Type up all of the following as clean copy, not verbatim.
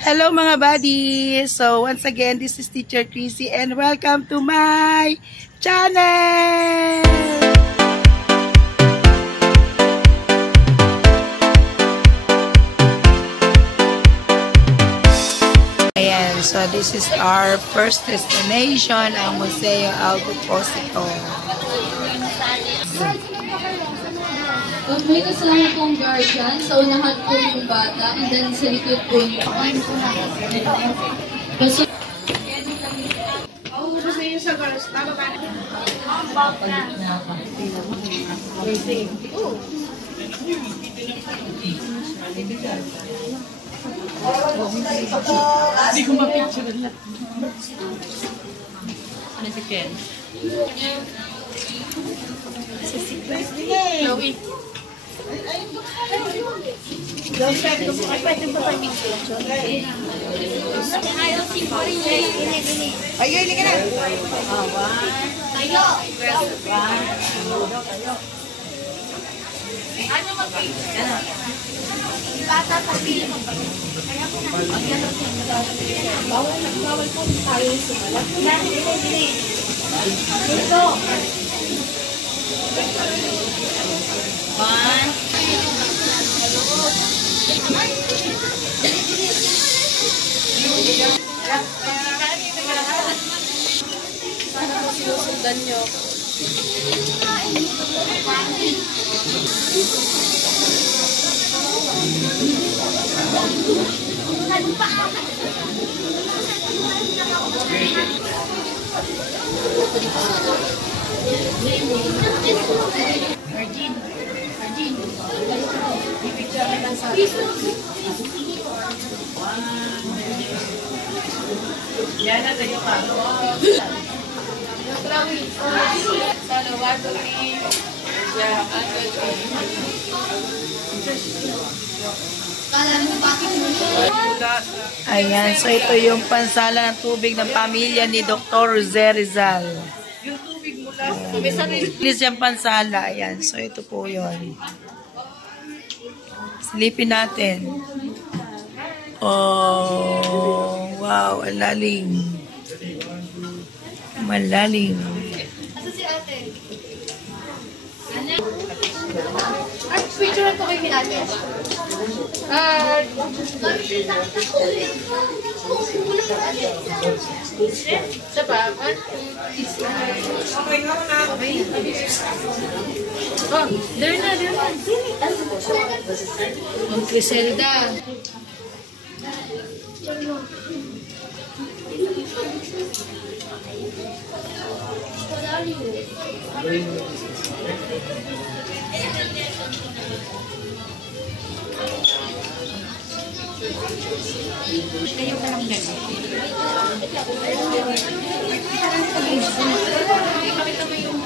Hello mga buddies! So once again, this is Teacher Chrissy and welcome to my channel! Ayan, so this is our first destination, ang Museo Aldo Posico. May kasama pong guardian, sa unahan po yung bata, and then sa likod po yung basta. Hindi ko mapicture lahat. Ano si Ken? Si Chloe. Ayo, ini ka na. Tayo. Ano mag-picture? Bata pa film. Bawal po tayo sumalat. Ito. One. Sana po sinusundan nyo. Virgin. Pipicture naman sa yan na tayo pa. Sana water Ayan, so ito yung pansala ng tubig ng pamilya ni Dr. Jose Rizal. Yung tubig mula sa please yung pansala. Ayan, so ito po yun. Silipin natin. Oh, wow, ang lalim. Malalim. Asa si ate? Ay, picture na po kayo ni ate. Sa babat. Oh, there na. Okay, Zelda. Kayo ka lang yan. Ipakita mo yung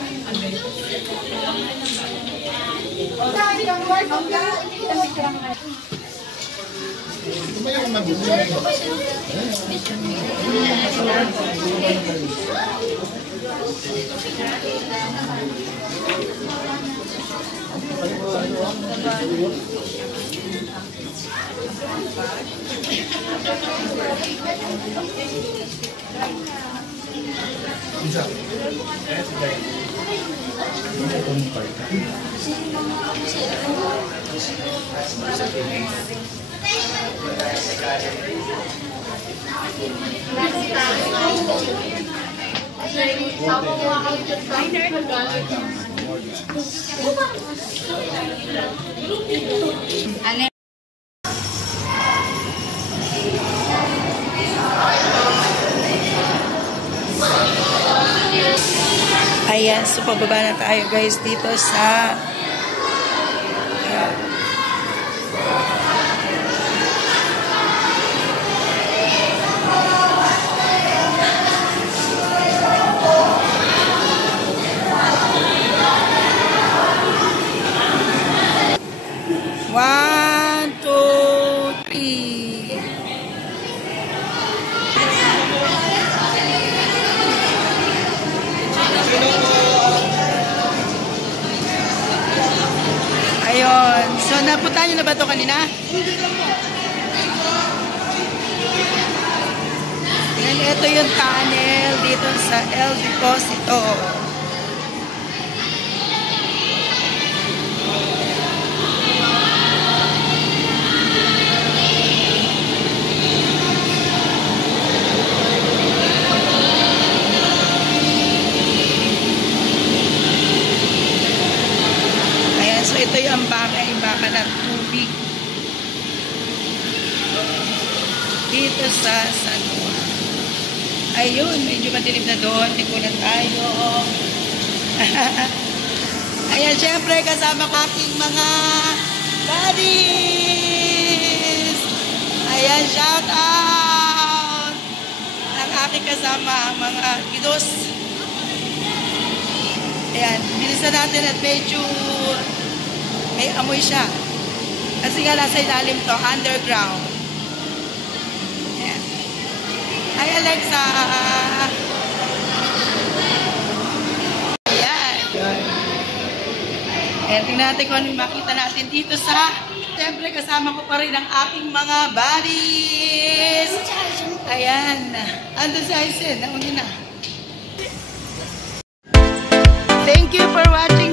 Ayan, so pababa na tayo guys dito sa One, two, three. Ayun. So, napunta niyo na ba ito kanina? ito yung tunnel dito sa El Deposito. Ayan, so ito yung baka ng tubig dito sa San Juan. Ayun, medyo madilim na doon. Tikunan tayo. Ayan, syempre, kasama ko aking mga buddies. Ayan, shout out ang aking kasama, mga kidos. Ayan, bilisan natin at medyo may amoy siya. Kasi nga nasa ilalim to, underground. Hi, Alexa! Ayan. Ayan, tingnan natin kung anong makita natin dito sa... Siyempre, kasama ko pa rin ang aking mga buddies. Ayan. Andun sa Aisen. Nauna na. Thank you for watching.